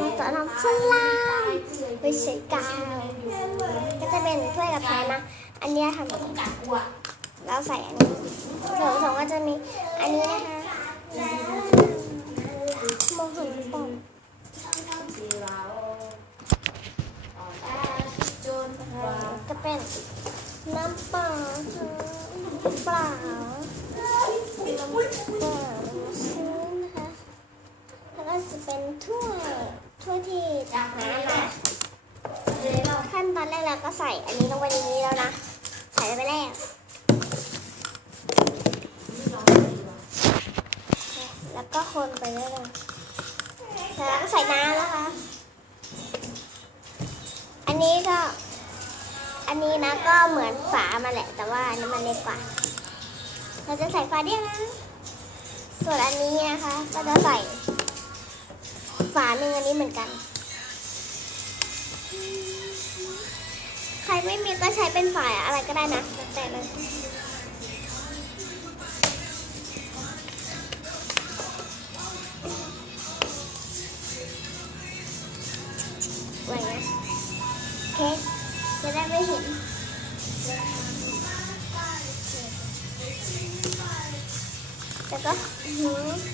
มาสอนทำสลามไปใช้กาวก็จะเป็นถ้วยกับช้อนนะ อันนี้ทำแล้วใส่อันนี้ส่วนผสมก็จะมีอันนี้นะคะ ใส่อันนี้ลงไปในนี้แล้วนะ ใส่ไปแล้วแล้วก็คนไปเรื่อยๆแล้วก็ใส่น้ำแล้วค่ะอันนี้ก็ อันนี้นะก็เหมือนฝามาแหละ แต่ว่าอันนี้มันเล็กกว่า เราจะใส่ฝาเดียวนะ ส่วนอันนี้นะคะ ก็จะใส่ฝาหนึ่งอันนี้เหมือนกัน ไม่มีก็ใช้เป็นฝายอะไรก็ได้นะแต่เลยไว้นะโอเคจะได้ไม่เห็นแล้วก็หือก็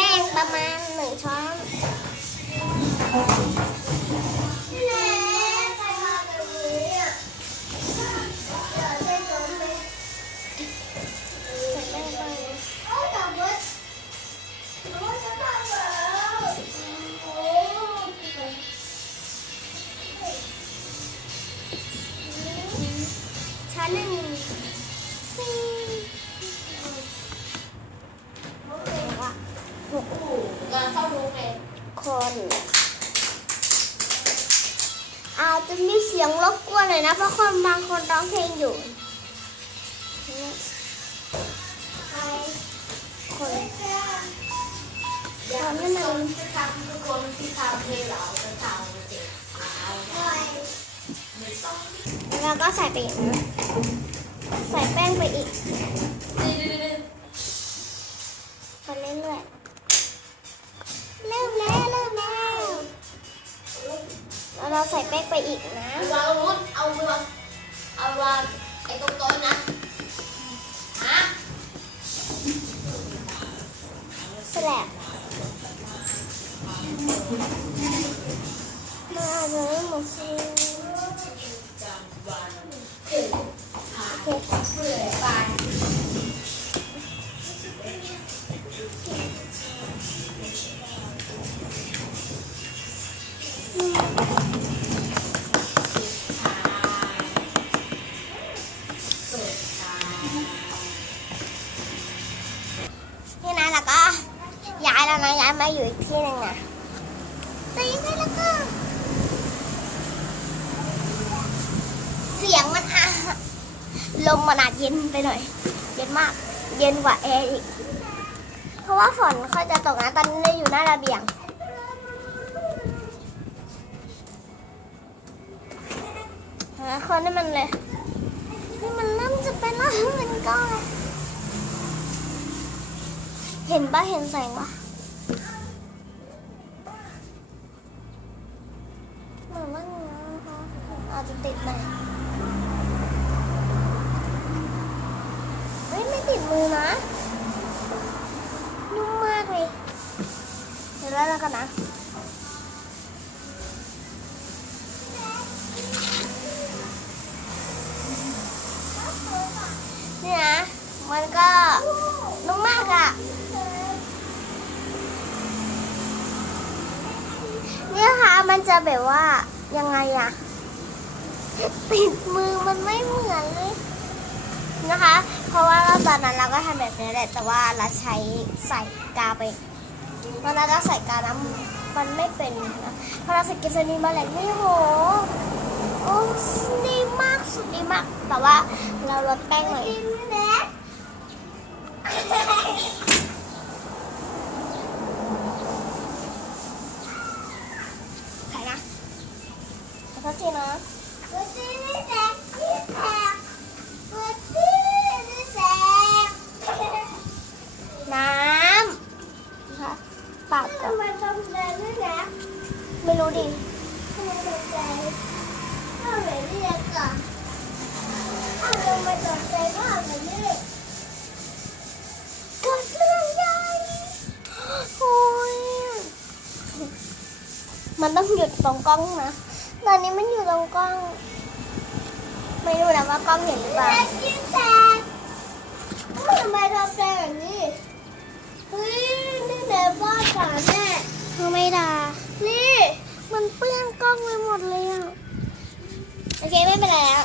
แป้งประมาณหนึ่งช้อนใส่แป้งไปชั้นนึ่ อาจจะมีเสียงรบกวนหน่อยนะ เพราะคนบางคนร้องเพลงอยู่เนี่ยคนคนให้มันที่ทำทุกคนที่ทำให้เราจะทำเจ็บเอาไม่ต้องแล้วก็ใส่ไปอีกนะใส่แป้งไปอีก เราใส่แป้งไปอีกนะเอาวางนู้นเอาวางเอาวางไอ้ตรงโต๊ะนะฮะสแลบมาเลยหมดสิ มาอยู่อีกที่หนึ่งนะแต่ยังไงแล้วก็เสียงมันอะลมมันอาจเย็นไปหน่อย เย็นมาก เย็นกว่าแอร์อีก เพราะว่าฝนเขาจะตกนะตอนนี้เราอยู่หน้าระเบียง หาคนให้มันเลยนี่มันเริ่มจะเป็นแล้วมันก็ เห็นปะเห็นแสงปะเหมือนว่านะคะอาจจะติดหน่อยเฮ้ยไม่ติด มือนะ นุ่มมากเลย เดี๋ยวแล้ว กันนะ นี่นะ มันก็นุ่มมากอะ่ะ เนี่ยค่ะ มันจะแบบว่ายังไงอะปิดมือมันไม่เหมือนเลยนะคะ เพราะว่าตอนนั้นเราก็ทำแบบนี้แหละ แต่ว่าเราใช้ใส่กาวไป ตอนนั้นเราใส่กาน้ำมันไม่เป็นนะเพราะเราใส่กินซนีมาแหละนี่โหโอ้ดีมากสุดดีมาก แต่ว่าเราลดแป้งหน่อยใครนะขอโทษทีนะน้ ทำไมทำแดงไม่รักไม่รู้ดิทำไมทำแดงก็เมเรีลยก่อนทำไมทำแดงก็เเลยกิดเรื่งใหญ่โอ้ยมันต้องหยุดตรงกล้องนะตอนนี้มันอยู่ตรงกล้อง ไม่รู้นะว่ากล้องเห็นหรือเปล่าทำไมทำแดงแบบนี้เฮ้ย นี่แม่บ้านสารแม่เขาไม่ด่านี่ มันเปื้อนกล้องไปหมดเลยอะ โอเค ไม่เป็นไรแล้ว